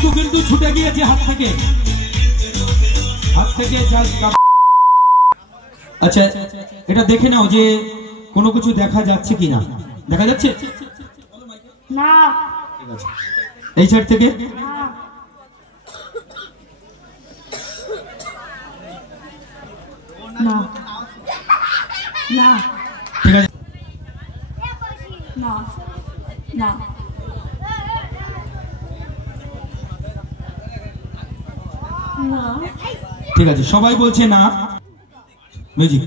জাদু কিন্তু ছুটে গিয়েছে হাত থেকে আচ্ছা এটা দেখে নাও যে কোনো কিছু দেখা যাচ্ছে কিনা। দেখা যাচ্ছে না, ঠিক আছে এই সাইড থেকে না না ঠিক আছে না না না ঠিক আছে সবাই বলছে না। মিউজিক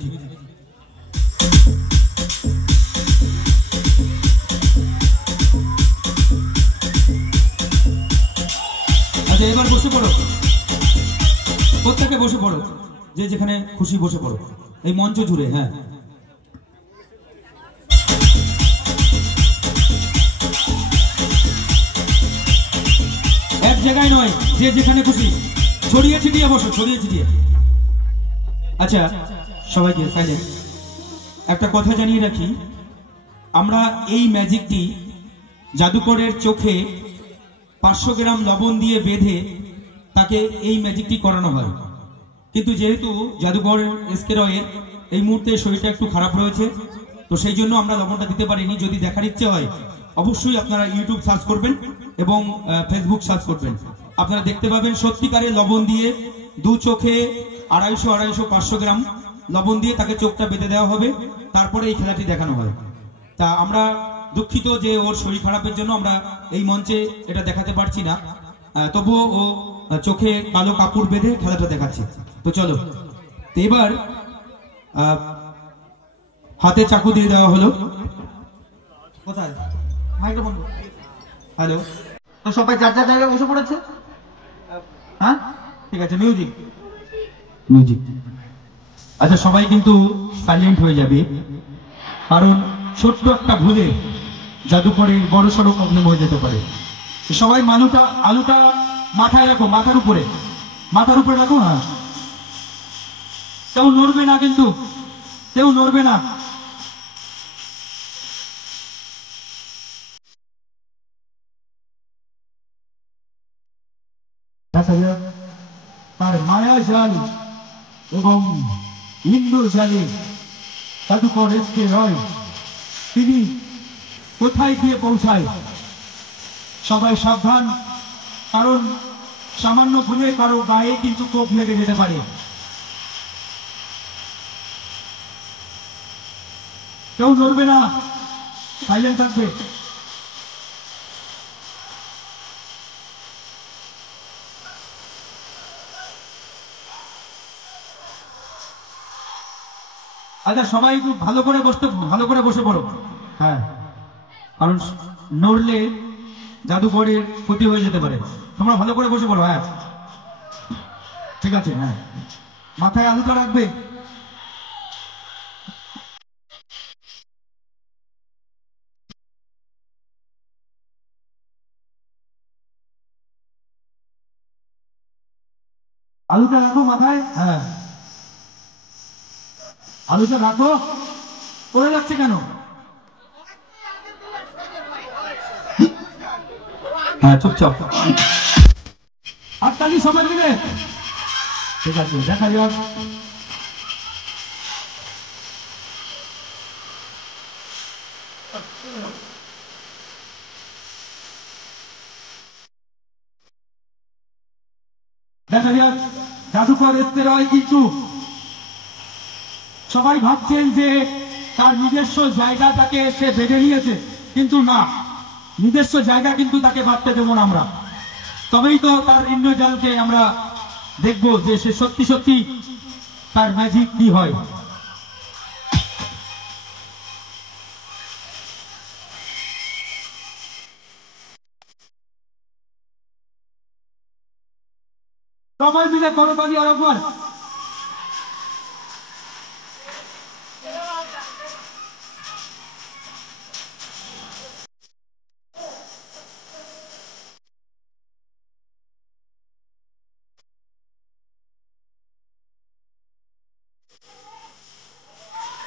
আচ্ছা এবার বসে পড়ো, প্রত্যেকে বসে পড়ো, যে যেখানে খুশি বসে পড়ো এই মঞ্চ জুড়ে। হ্যাঁ এক জায়গায় নয়, যে যেখানে খুশি ছড়িয়ে ছিটিয়ে বসো, ছড়িয়ে ছিটিয়ে। আচ্ছা সবাইকে সাইলেন্ট। একটা কথা জানিয়ে রাখি, আমরা এই ম্যাজিকটি জাদুকরের চোখে 500 গ্রাম লবণ দিয়ে বেঁধে তাকে এই ম্যাজিকটি করানো হয়। কিন্তু যেহেতু জাদুকর এসকে রয়ের এই মুহূর্তে শরীরটা একটু খারাপ রয়েছে, তো সেই জন্য আমরা লবণটা দিতে পারিনি। যদি দেখার ইচ্ছে হয় অবশ্যই আপনারা ইউটিউব সার্চ করবেন এবং ফেসবুক সার্চ করবেন, আপনারা দেখতে পাবেন সত্যিকারের লবণ দিয়ে দু চোখে 250 500 গ্রাম লবণ দিয়ে তাকে চোখটা বেঁধে দেওয়া হবে, তারপরে এই খেলাটি দেখানো হয়। তা আমরা দুঃখিত যে ওর শরীর খারাপের জন্য আমরা এই মঞ্চে এটা দেখাতে পারছি না, তবুও ও চোখে কালো কাপড় বেঁধে খেলাটা দেখাচ্ছে। তো চলো এবার হাতে চাকু দিয়ে দেওয়া হলো। কোথায় মাইক্রোফোন? হ্যালো, তো সবাই যার যার জায়গায় বসে পড়েছে। হ্যাঁ ঠিক আছে, মিউজিক মিউজিক। আচ্ছা সবাই কিন্তু সাইলেন্ট হয়ে যাবে, কারণ ছোট্ট একটা ভুলে জাদুকরের বড় সড়ো প্রবলেম হয়ে যেতে পারে। সবাই আলুটা মাথায় রাখো, মাথার উপরে রাখো। হ্যাঁ কেউ নড়বে না, কিন্তু কেউ নড়বে না। তার মায়া জাল এবং হিন্দু জালে জাদুকর এসকে রয় তিনি কোথায় গিয়ে পৌঁছায়। সবাই সাবধান, কারণ সামান্য ভুলে কারো গায়ে কিন্তু কোপ লেগে যেতে পারে। কেউ নড়বে না, সাইলেন্ট থাকবে। আচ্ছা সবাই একটু ভালো করে বসে পড়ো। হ্যাঁ কারণ নড়লে জাদুকরের ক্ষতি হয়ে যেতে পারে। তোমরা ভালো করে বসে পড়ো। হ্যাঁ ঠিক আছে। হ্যাঁ মাথায় আলুটা রাখবে। আলুটা রাখো মাথায়। হ্যাঁ আলুটা রাখো। পড়ে যাচ্ছে কেন? হ্যাঁ চুপচাপ হাততালি সবাই মিলে। ঠিক আছে দেখা যাক। দেখা যাক জাদুকর এসকে রয় কিন্তু সবাই ভাবছেন যে তার নিজস্ব জায়গা তাকে সে বেঁধে নিয়েছে, কিন্তু না, নিজস্ব জায়গা কিন্তু তাকে ভাবতে দেবো না আমরা। তবেই তো তার ইন্দ্রজালকে আমরা দেখবো যে সে সত্যি সত্যি তার ম্যাজিক কি হয়। সবাই মিলে করতালি আর একবার।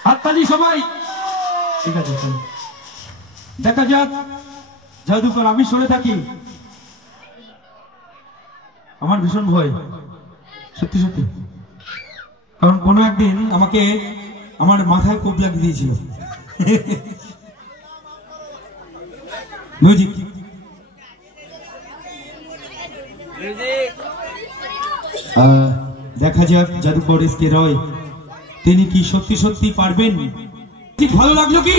হাততালি সবাই। ঠিক আছে দেখা যাক জাদুকর। আমি শুনে থাকি আমার ভীষণ ভয়, সত্যি সত্যি। কারণ কোনো একদিন আমাকে আমার মাথায় কোপ লাগিয়ে দিয়েছিল। মিউজিক। দেখা যাক জাদুকর এসকে রয় তিনি কি সত্যি সত্যি পারবেন। ঠিক ভালো লাগলো কি?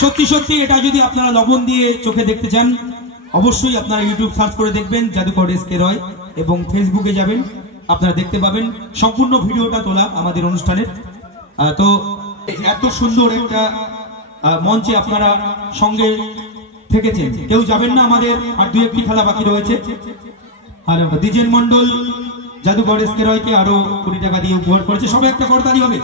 সত্যি সত্যি এটা যদি আপনারা লবণ দিয়ে চোখে দেখতে চান অবশ্যই আপনারা ইউটিউব সার্চ করে দেখবেন জাদুকর এসকে রয় এবং ফেসবুকে যাবেন, আপনারা দেখতে পাবেন সম্পূর্ণ ভিডিওটা তোলা আমাদের অনুষ্ঠানের। তো এত সুন্দর একটা মঞ্চে আপনারা সঙ্গে থেকেছেন, কেউ যাবেন না, আমাদের আর 2-1টি খেলা বাকি রয়েছে। আর দ্বিজেন মন্ডল জাদুকর এসকে রয়কে আরো 20 টাকা দিয়ে উপহার করেছে, সবাই একটা করতালি হবে।